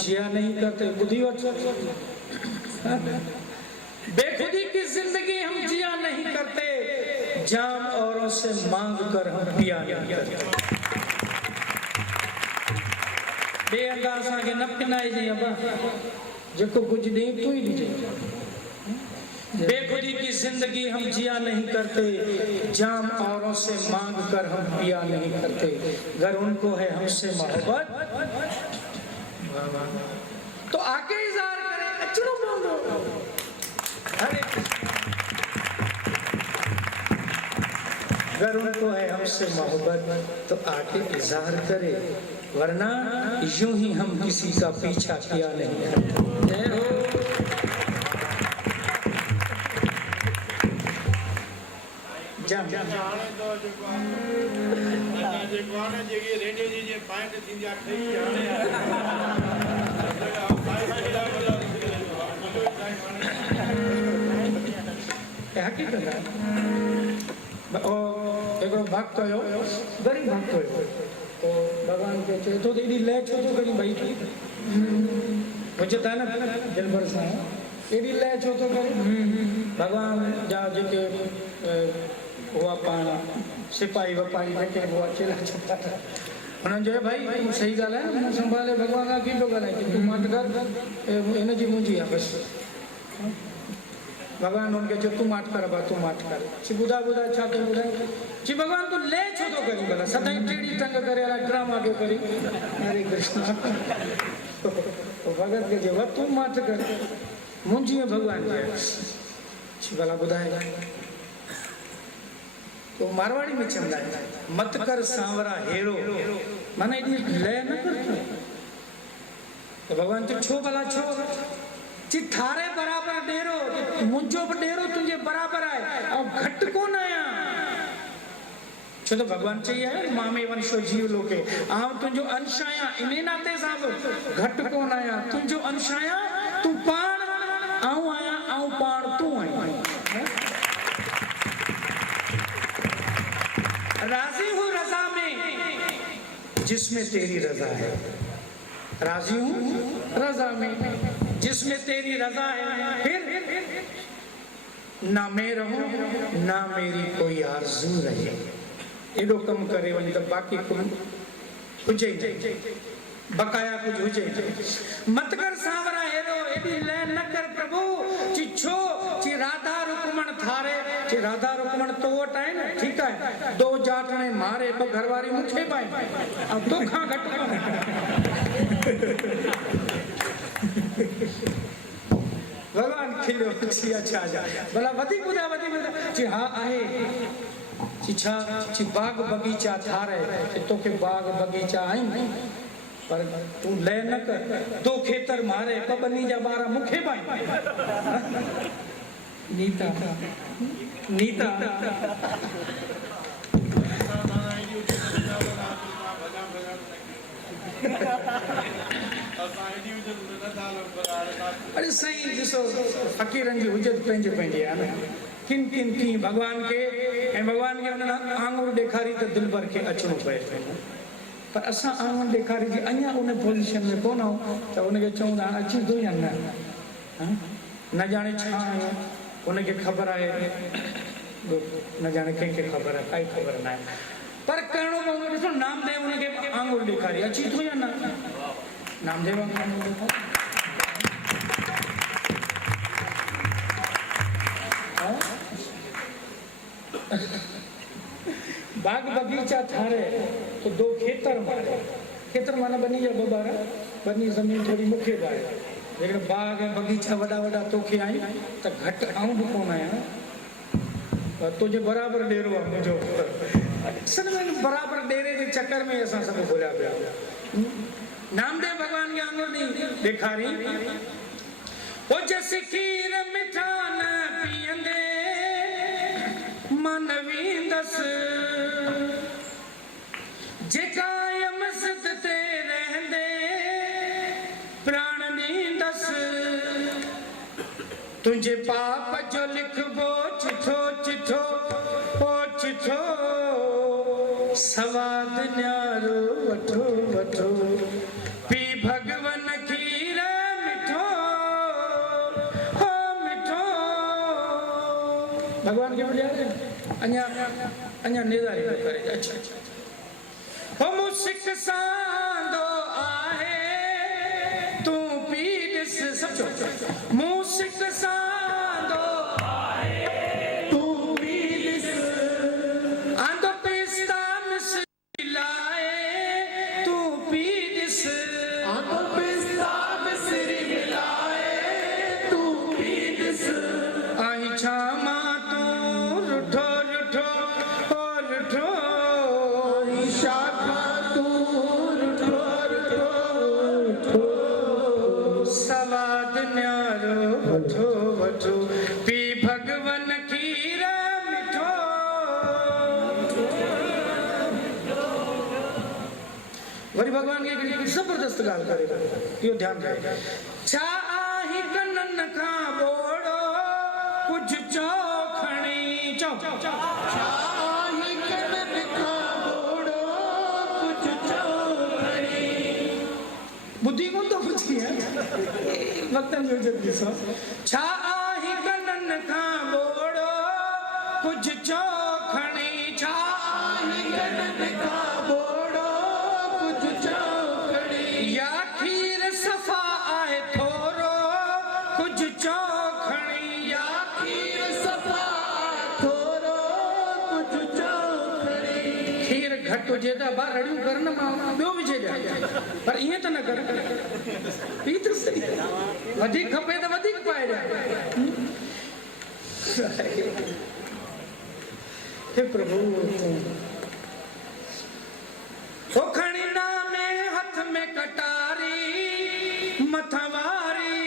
जिया नहीं करते, बुद्धि बेखुदी की जिंदगी हम जिया नहीं करते, जाम औरों से मांग कर हम पिया नहीं करते। बेअंदा असांखे न पिनाइजे अबा, जेको कुछ दे तू ही दीजिए। बेखुदी की जिंदगी हम जिया नहीं करते, जाम औरों से मांग कर हम पिया नहीं करते। अगर उनको है हमसे मोहब्बत तो आके इज़हार करें, अचरो बोलो। अरे अगर उनको है हमसे मोहब्बत तो आके इज़हार करे, वरना यूं ही हम किसी का पीछा किया नहीं करते। भक्त हो गरीब भक्त हो तो भगवान के चए तो एडी ले छो तो करी भाई मुझे था ना दिल भर सा एडी ले छो तो करी भगवान जा जेके हुआ पाना सिपाही वपाही जेके हुआ चेला छपा उन्हनि जो भाई तूं सही ॻाल्हि आहे न संभाले भगवान खां की पियो ॻाल्हाए की तूं माट कर हिन जी मुंहिंजी आहे बसि भगवान उनके जो तू माट कर बा तू माट कर ची बुधा बुधा छा के बुधा ची भगवान तू ले छो तो करी भला सदाई टेढ़ी टंग करे वाला ड्रामा के करी हरे कृष्ण तो भगत के जो तू माट कर मुंजी भगवान के ची भला बुधाएगा तो मारवाड़ी में चंदा मत कर सांवरा हेरो माने इदी ले न कर तो भगवान तो छो भला छो ची थारे बराबर डेरो मुंजो डेरो तुझे बराबर है और घट कोन आया छो तो भगवान चाहिए मामे वंशो जीव लोके आव तुझो अंश आया इने नाते साहब घट कोन आया तुझो अंश आया तू पाण आऊं आया आऊं पाण तू आया राजी हूँ रजा में जिसमें तेरी रजा है, राजी हूँ रजा में जिसमें तेरी रजा है, फिर ना मैं रहूं ना मेरी कोई आरज़ू रहे। एडो कम करे वही तो बाकी कुछ हुजे बकाया कुछ हुजे मत कर सांवरा हेरो एडी ले न कर प्रभु ची छो ची राधा रुकमण थारे ची राधा रुकमण तो वट है ना ठीक है दो जाटने मारे तो घरवारी मुखे पाए अब तो खा घट भगवान खिलो ची अच्छा जा भला वधी बुधा ची हाँ आहे ची छा ची बाग बगीचा थारे तो के बाग बगीचा आई पर तू ले न कर दो खेतर मारे पबनी जा बारा मुखे पाई नीता नीता अरे सही जिसो फकीरन जी हुजत पंहिंजे पंहिंजे आहे न किन किन की भगवान के उन्हनि आंगुर ॾेखारी त दिल भर के अचणो पए पर असां आंगुर ॾेखारी जी अञा उन पोजीशन में कोन आहियूं त उनखे चऊं था अची थो या न जाने छा आहियूं उनखे ख़बर आहे न जाने कंहिंखे ख़बर आहे काई ख़बर न आहे पर करिणो पवंदो ॾिसो नामदेव उनखे आंगुर ॾेखारी अची थो या न नामदेव आंगुर ॾेखारी बाग बगीचा थारे तो दो खेतर माना बनी जा बारा बनी जमीन थोड़ी मुखे गाए लेकिन बाग बगीचा वड़ा वड़ा तोखे आई त घट आऊं भी कोन आया तुझे बराबर डेरो आहे मुंहिंजो असल में बराबर डेरे के चक्कर में असां सब घुरिया पिया नामदेव भगवान के आंगुर दी ॾेखारी ओ जैसे खीर मिठा न पींदे मनवी दस जेकाय मस्जिद ते रहंदे प्राण नी दस तुझे पाप जो लिखबो चिठो चिठो ओ चिठो सवाद न्यारो वठो वठो पी भगवन की भगवान के बोलिया अन्या अन्या नेदारी न करे। अच्छा हो मुसिक सांदो आहे तू पीड़िस सब मुसिक सांदो आहे तू पीड़िस आंदो पिस्ता मिलाए तू पीड़िस आंदो पिस्ता मिसरी मिलाए तू पीड़िस आई छामा तू रुठो रुठो और रुठो आई शाखा तू रुठो रुठो रुठो सवाद न्यारो वठो वठो पी भगवन खीर मिठो। वरी भगवान के जबरदस्त गाल करे यो ध्यान रहे छा आही कनन का बोड़ो कुछ चौखणी चौ आही कनन का बोड़ो कुछ चौखणी बुद्धि को तो बुद्धि है वक्तन जो जल्दी सो छा आही कनन का बोड़ो कुछ चौखणी छा आही कनन का बोड़ो कुछ चौखणी या खीर सफा आए थोरो कुछ चौखणी या खीर सफा थोरो कुछ चौखणी खीर घट हुजे त ॿार रड़ियूं कर न मां ॿियो विझे ॾियां पर ईअं त न कर ई त सही वधीक खपे त वधीक पाए ॾियां। हे प्रभु ओ खणी नामे हथ में कटारी मथवारी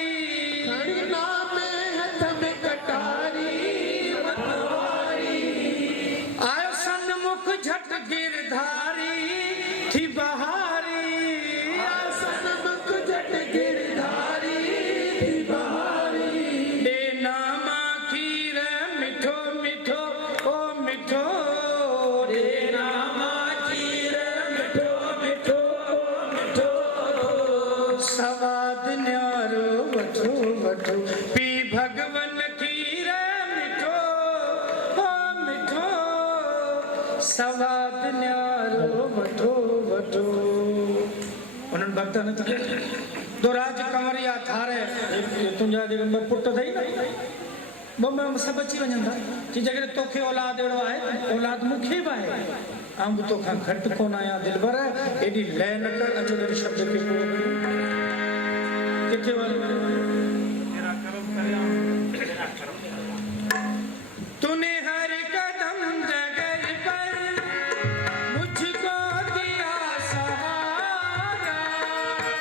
खणी नामे हथ में कटारी मथवारी आयो सन्मुख झट गिरधारी थी बहारी आयो सन्मुख झट गिरधारी थी बहारी दे नामा खीर मिठो मिठो ओ मिठो दे नामा खीर मिठो मिठो ओ मिठो सवाद न्यारो वठो वठो पी भगवन खीर मिठो ओ मिठो सवाद न्यारो वठो वठो उन्हनि भक्तनि दो राज कंवरिया थारे तुंहिंजा जेके ॿ पुट अथई न ॿ सभु अची वञनि था की जेकॾहिं तोखे औलाद अहिड़ो आहे औलाद मूंखे बि आहे ऐं बि तोखां घटि कोन आहियां दिलबर एॾी लय न कर अचो जहिड़े शब्द खे पूरो किथे वञ तूने हर कदम जगह पर मुझको दिया सहारा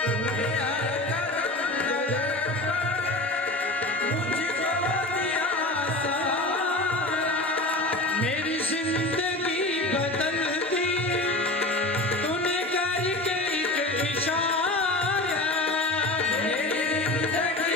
तूने हर कदम जगह पर मुझको दिया सहारा मेरी जिंदगी बदल दी तूने करके एक इशारा मेरी जिंदगी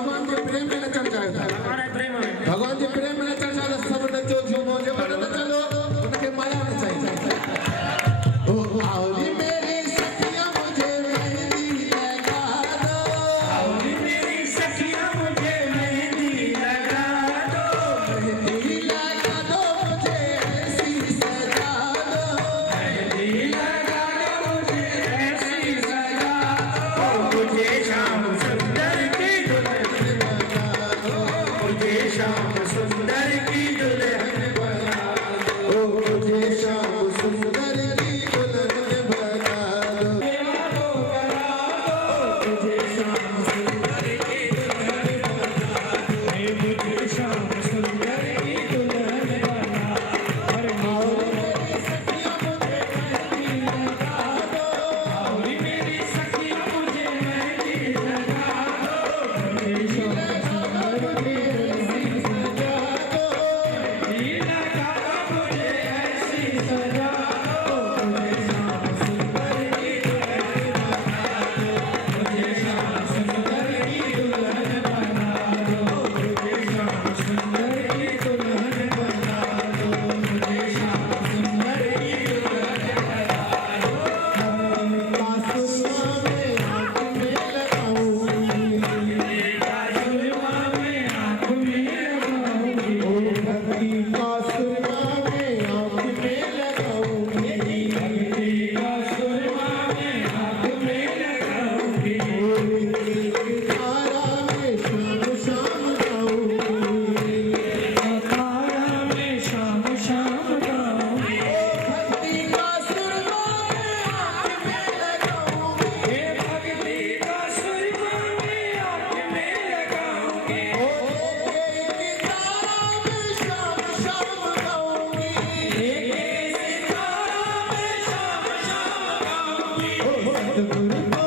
भगवान जे प्रेम में नचण चाहियो था हमारे प्रेम में भगवान जे प्रेम में नचण चाहियो सब नचो झूमो जे पर न चलो उनके माया में चाहिए ओ आवली मेरी सखिया मुझे मेहंदी लगा दो आवली मेरी सखिया मुझे मेहंदी लगा दो मेहंदी लगा दो मुझे ऐसी सजा दो मेहंदी लगा दो मुझे ऐसी सजा दो मुझे श्याम सुंदर की दुल्हन बना दो मुझे श्याम सुंदर की दुल्हन बना दो मुझे शाम सुंदर की दुल्हन बना दो मुझे श्याम सुंदर की दुल्हन बना दो मुझे श्याम सुंदर की दुल्हन बना अरे आवली मेरी सखिया मुझे मेहंदी लगा दो मुझे श्याम सुंदर की दुल्हन बना दो मेहंदी लगा दो मुझे ऐसी सजा दो मुझे श्याम सुंदर की दुल्हन बना दो मुझे श्याम सुंदर की दुल्हन बना दो मुझे श्याम सुंदर की दुल्हन बना दो मुझे श्याम सुंदर की दुल्हन बना दो कासुरमा में आँख में लगाऊंगी कासुरमा में आँख में लगाऊंगी ओ भक्ति कासुरमा में आँख में लगाऊंगी भक्ति कासुरमा में आँख में लगाऊंगी तारा में शाम शाम गाऊंगी तारा में शाम शाम गाऊंगी भक्ति कासुरमा में आँख में लगाऊंगी हे भक्ति कासुरमा में आँख में लगाऊंगी ओ तेरी तारा में शाम शाम गाऊंगी एक सितारा में शाम शाम गाऊंगी सतगुरु को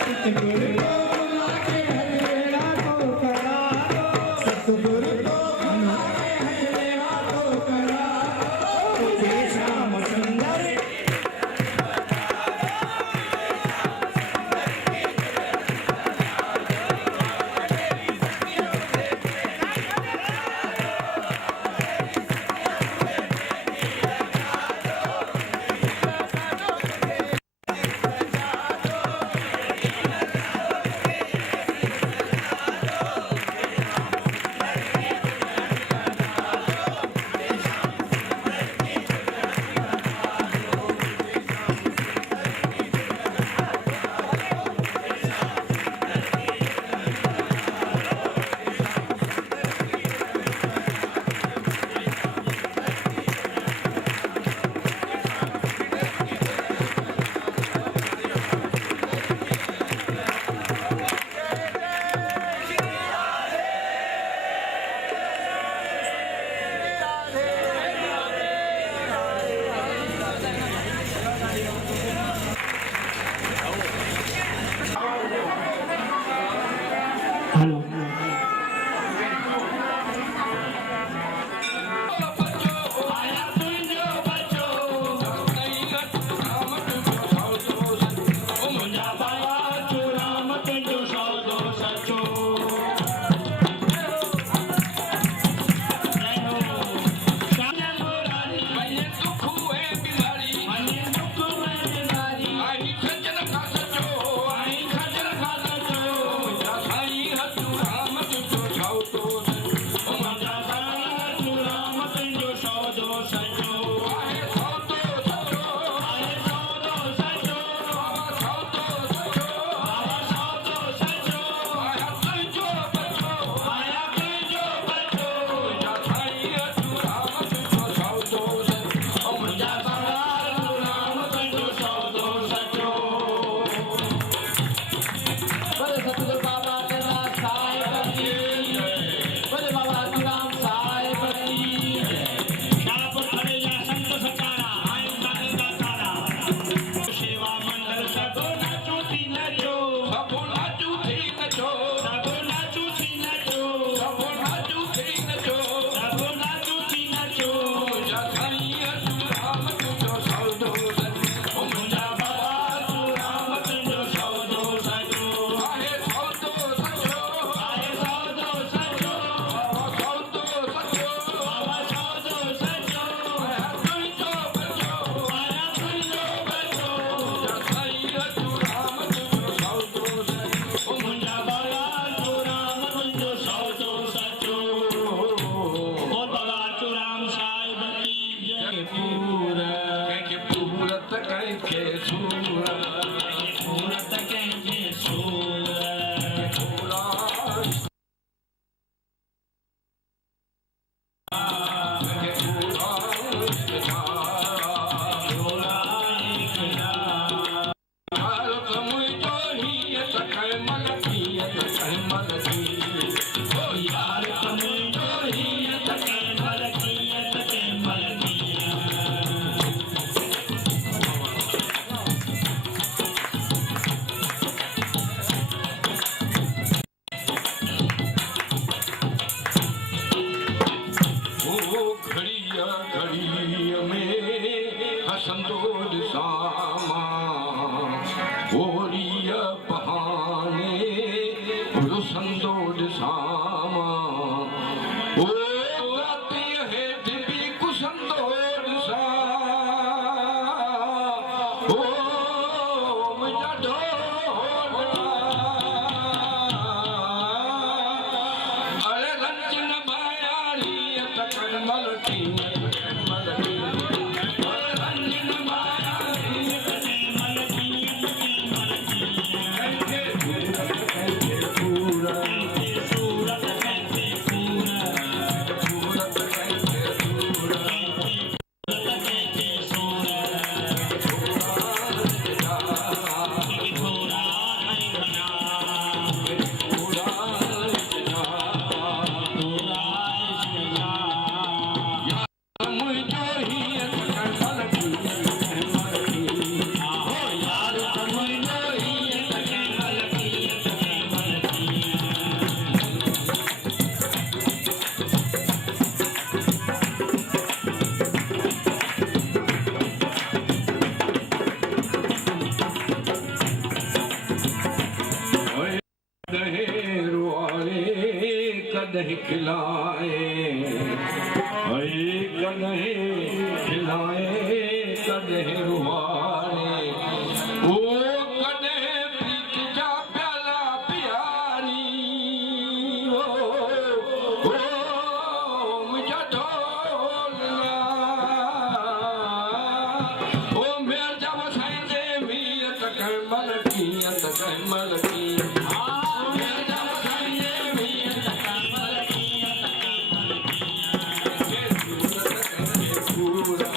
सतगुरु को बुला के हजरेरा को करा दो सतगुरु को हजरेरा को करा दो मुझे श्याम सुंदर हेलो आई खजर खा सचो की ओ यार कमुंडो हियत कैमल कीयत कैमल ओ घड़िया घड़िया में हसंदोद सामा ओरिया बहाने रुसंदोद सामा ओ गाती है दिबी कुसंदोद सा ओ मुझा ढोलना अरे रंजन बायारी तकमल की तकमल की अरे रंजन बायारी तकमल की तकमल की पूरा सूरत कैसे पूरा सूरत कैसे पूरा सूरत कैसे सूरा कदह खिलाए कदह खिलाए कदह रुआरे ओ कदह प्रीत जा प्याला प्यारी ओ मुझा ढोलना ओ मेर जब सैंदे मियत कैमल कीयत कैमल की पूरा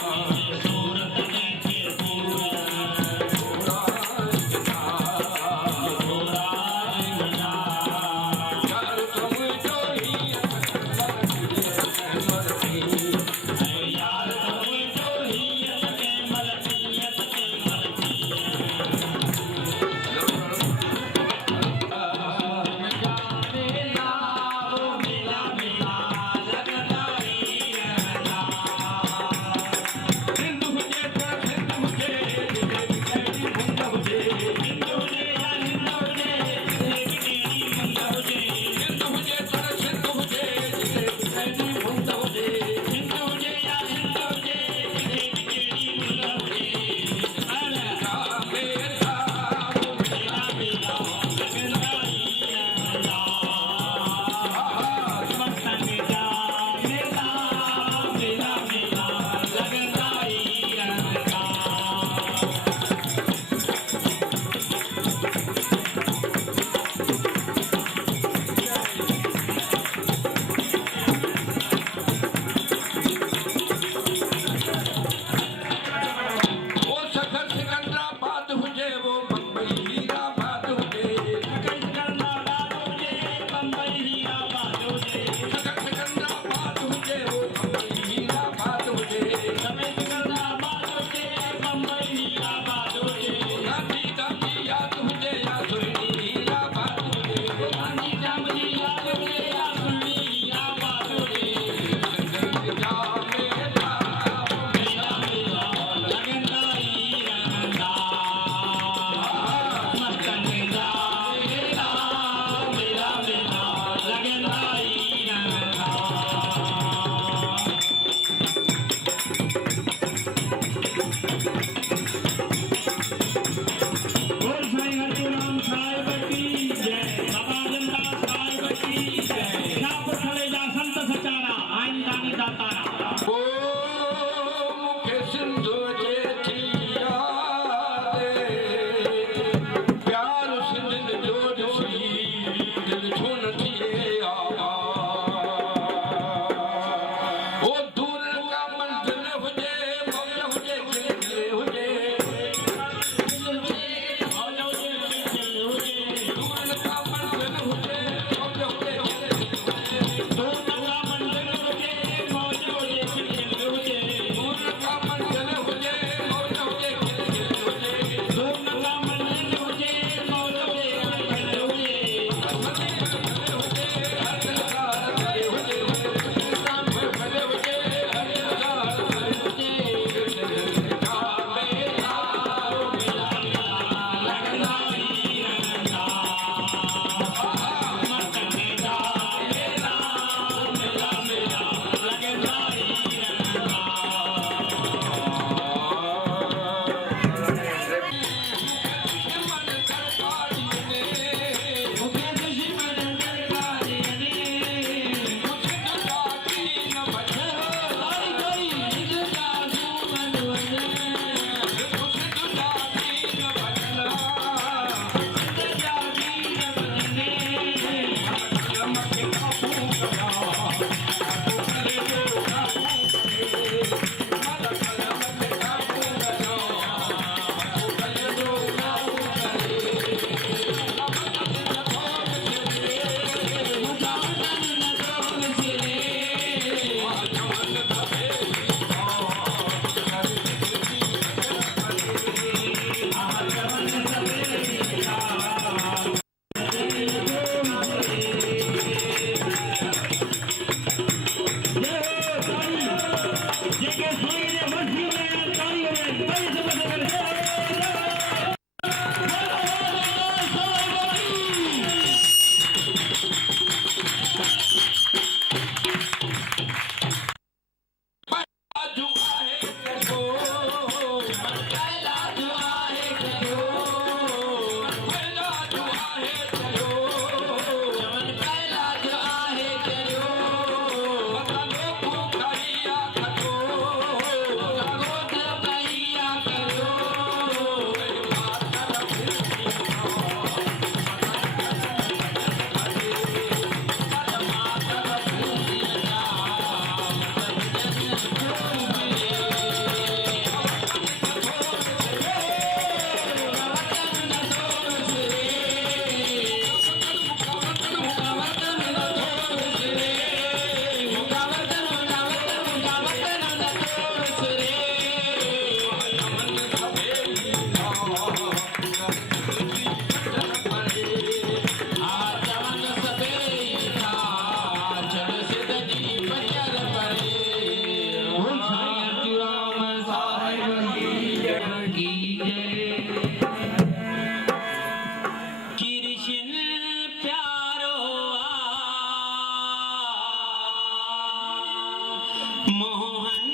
मोहन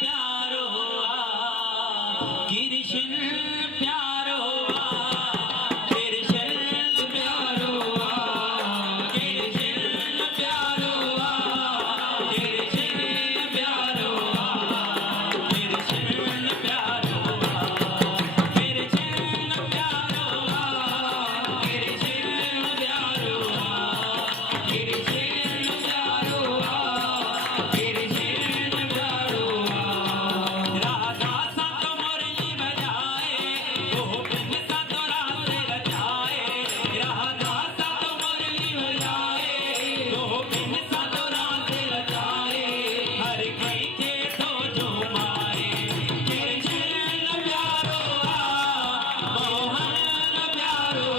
प्यारो कृष्ण प्यारो कृष्ण प्यारो कृष्ण प्यारो कृष्ण प्यारो कृष्ण प्यारो कृष्ण प्यारो कृष्ण प्यारो कृष्ण प्यारो कृष्ण प्यारो राधा संत मुरली बजाए गोविंद संत रास रचाए राधा संत मुरली बजाए गोविंद संत रास रचाए हर की के तो झुमाए कृष्ण प्यारो मोहन प्यारो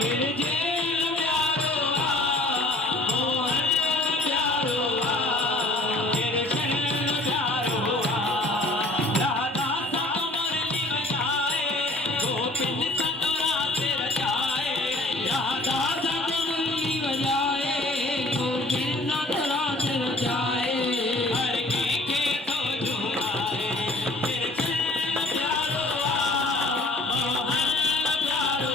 कृष्ण प्यारो मोहन प्यारो कृष्ण प्यारो राधा संत मुरली बजाए गोविंद संत रास रचाए राधा संत मुरली बजाए गोविंद संत रास रचाए हर के तो झुमाए कृष्ण प्यारो मोहन प्यारो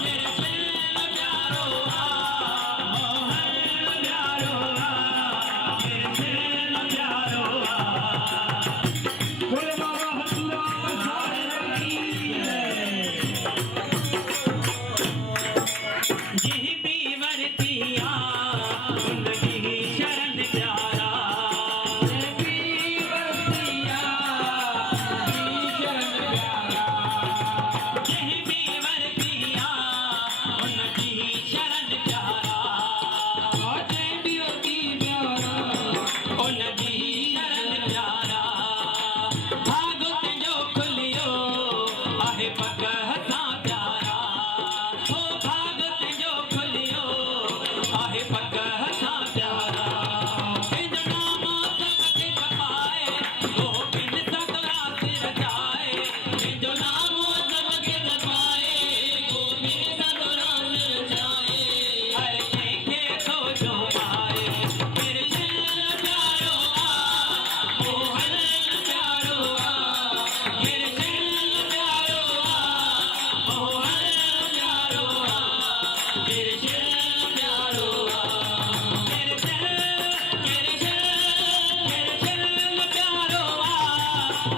कृष्ण प्यारो मोहन प्यारो कृष्ण प्यारो बोले बाबा हनुमान साहिब की जय। यही पीवरतिया उनकी शरण प्यारा जय पीवरतिया उनकी शरण प्यारा जय पीवरतिया उनकी शरण प्यारा जय पीवरती प्यारा उनकी शरण प्यारा भागवत जो खुलियो आहे पग हसा प्यारा हो भागवत जो खुलियो आहे पग हसा प्यारा बिन नाम सबके जपाए गोविंद संत रास रचाए बिन नाम सबके जपाए गोविंद संत रास रचाए हर के तो झुमाए कृष्ण प्यारो मोहन प्यारो कृष्ण प्यारो मोहन प्यारो कृष्ण प्यारो कृष्ण कृष्ण कृष्ण प्यारो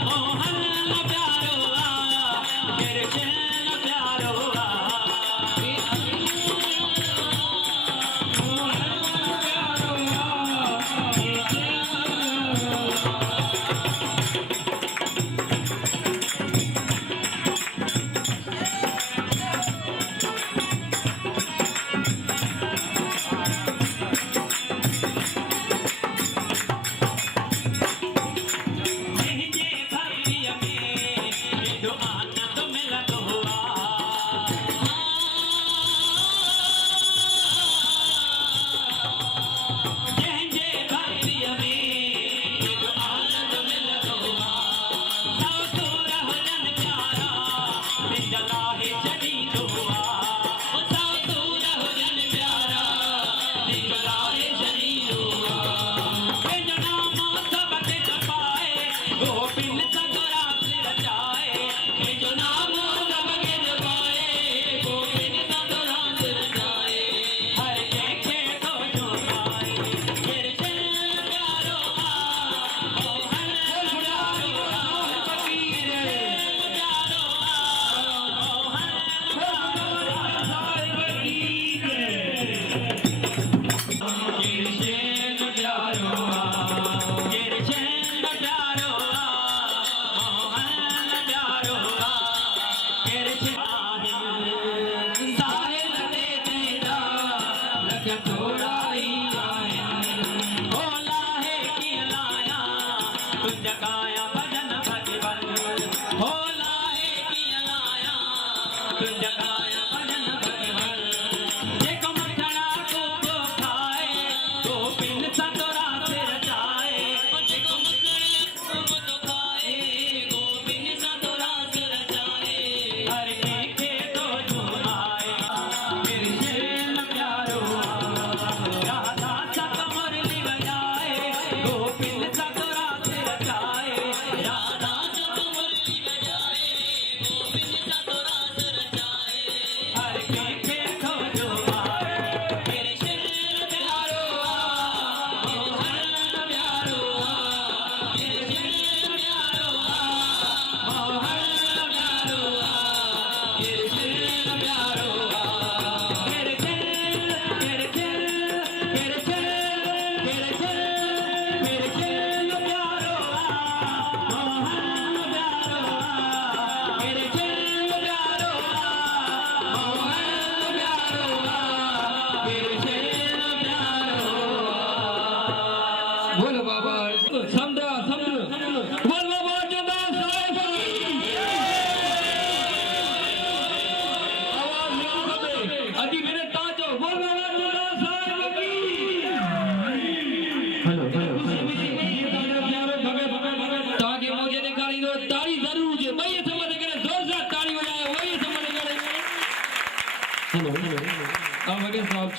मोहन प्यारो कृष्ण प्यारो जय भक्ति में जो आनंद मिलत हुआ जय भक्ति में जो आनंद मिलत हुआ सब सूरह जन प्यारा बिंदला है शरीर हुआ सब सूरह जन प्यारा बिंदला है शरीर हुआ बिन नाम सबके जपाए गोविंद संत रास रचाए बिन नाम सबके जपाए गोविंद संत रास रचाए हर के तो झुमाए कृष्ण प्यारो मोहन प्यारो कृष्ण प्यारो मोहन प्यारो साहिब की जय। कृष्ण प्यारो कृष्ण प्यारो मोहन प्यारो कृष्ण साहिल दे तेरा लग थोड़ा ही आया भोला है कि लाया तुझ जगाया भजन भगवन भोला है कि लाया तुझ जगाया भजन भगवन देखो मखना को जो खाए गोविंद संत रास रचाए देखो मखना को जो खाए गोविंद संत रास रचाए हर के तो झुमाए कृष्ण प्यारो राधा संत मुरली बजाए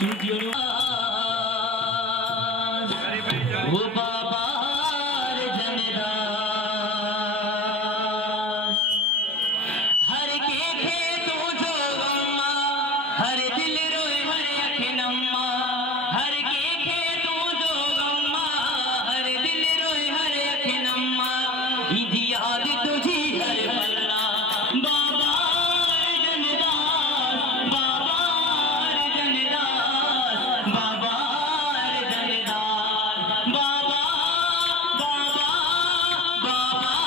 वो बाबा जनदास हर के खेतों जो गम्मा हर दिल रोए हर अख नम्मा हर के खेतों जो गम्मा हर दिल रोए हर अख नम्मा इदी याद तुझी हर पल्ला बाबा जनदास बाबा जनदास बाबा जनदास बाबा बाबा बाबा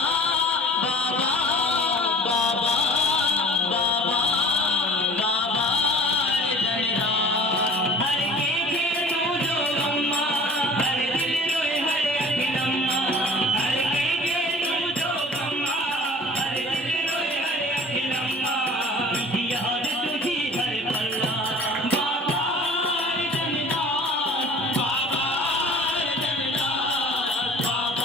बाबा बाबा बाबा बाबा जनदास हर के खेतों जो गम्मा हर दिल रोए हर अख नम्मा हर के खेतों जो गम्मा हर दिल रोए हर अख नम्मा इदी याद तुझी हर पल्ला बाबा जनदास बाबा जनदास बाबा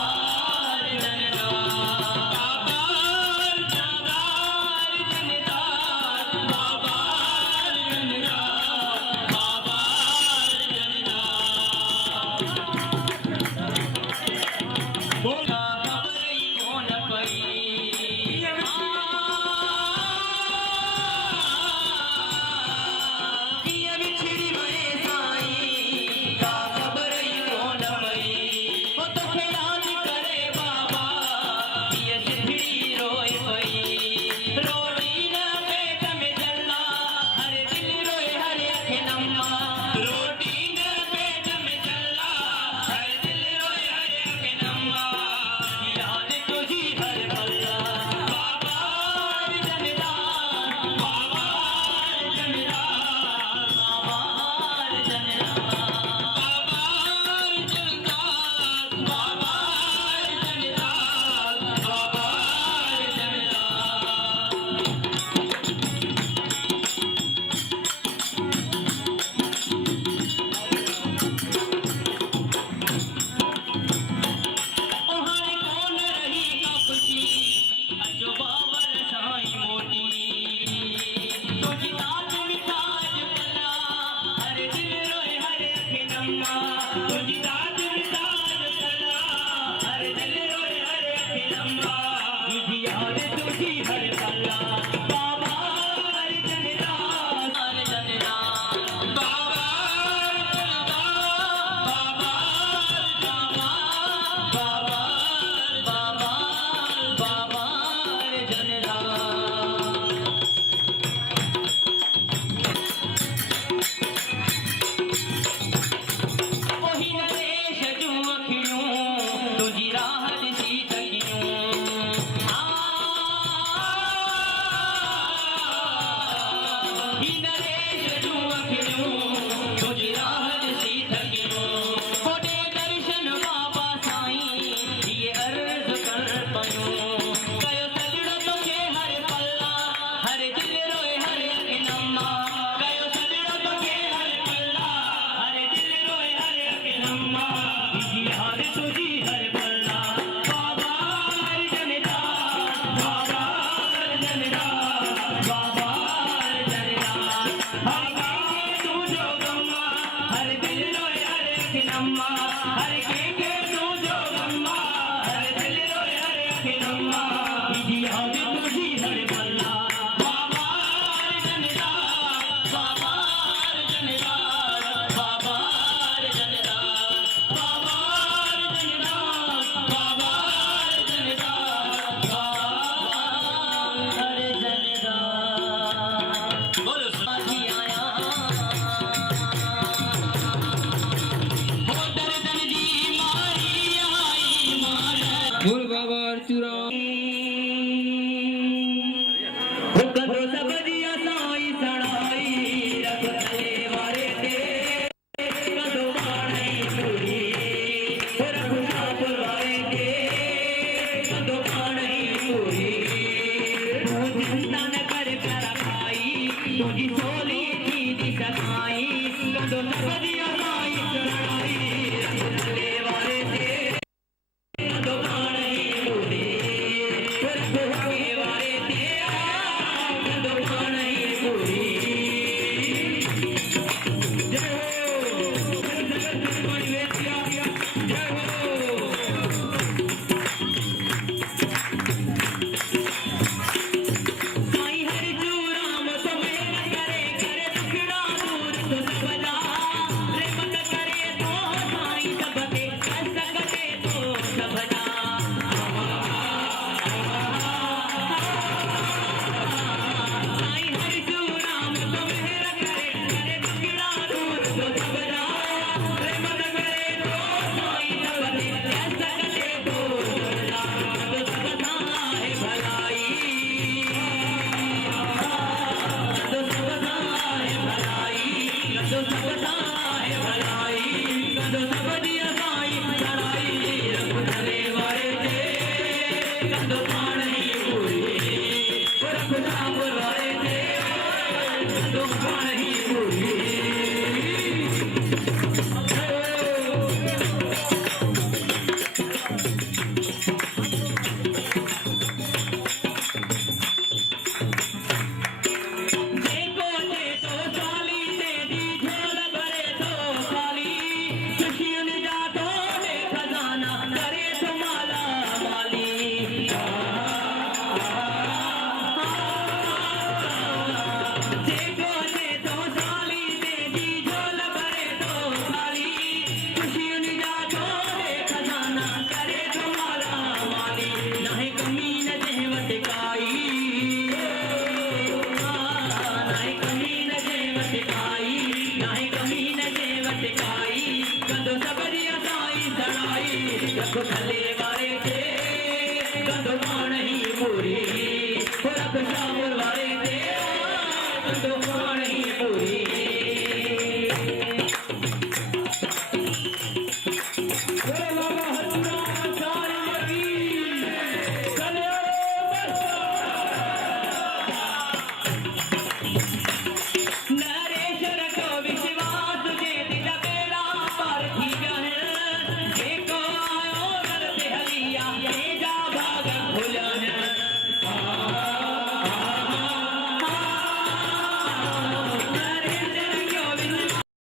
बोल बाबा चुरा कदो सबदिया साई सड़ाई रख तले वारे ते कदो बाणी पूरी रखुना पुरवाए ते कदो बाणी पूरी तू चिंता न कर कर खाई तुझी सोली थी दिखाई कदो सबदिया साई सड़ाई रख तले वारे ते कदो बाणी पूरी रखुना वारे ते कदो बाणी पूरी जय आहे भलाई कंदो सबदी असाई लड़ाई रब करे वारे ते कंदो पाण ही पूरी रब नाम वारे ते कंदो पाण ही पूरी कंदो सबरी असाई लड़ाई रब भले